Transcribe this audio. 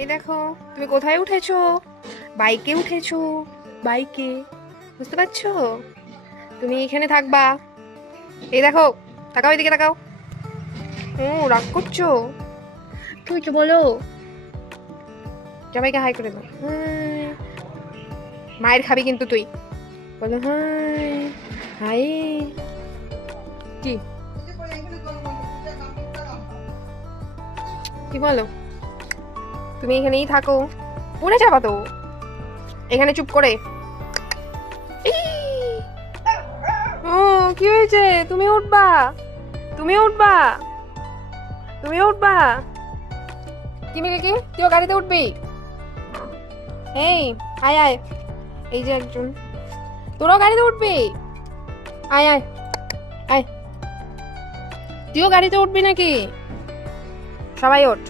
এই দেখো তুমি কোথায় উঠেছো? বাইকে উঠেছো, বাইকে। বুঝতে পারছো? তুমি এখানে থাকবা। এই দেখো, তাকাও, এদিকে তাকাও। ও, রাগ করছো? কি হয়েছে বলো? সবাইকে হাই করে দাও। হাই। মায়ের খাবি কিন্তু তুই। বলো হাই। হাই। কি কি বলো? তুমি এখানেই থাকো, পড়ে যাবা তো এখানে চুপ করে। এই! ও, কি হয়েছে? তুমি উঠবা, তুমি উঠবা, তুমি উঠবা। কি মিলকি, তুইও গাড়িতে উঠবি? এই, আয় আয়। এই যে একজন, তোরাও গাড়িতে উঠবি? আয় আয়, আয়। তুইও গাড়িতে উঠবি নাকি? সবাই ওঠ।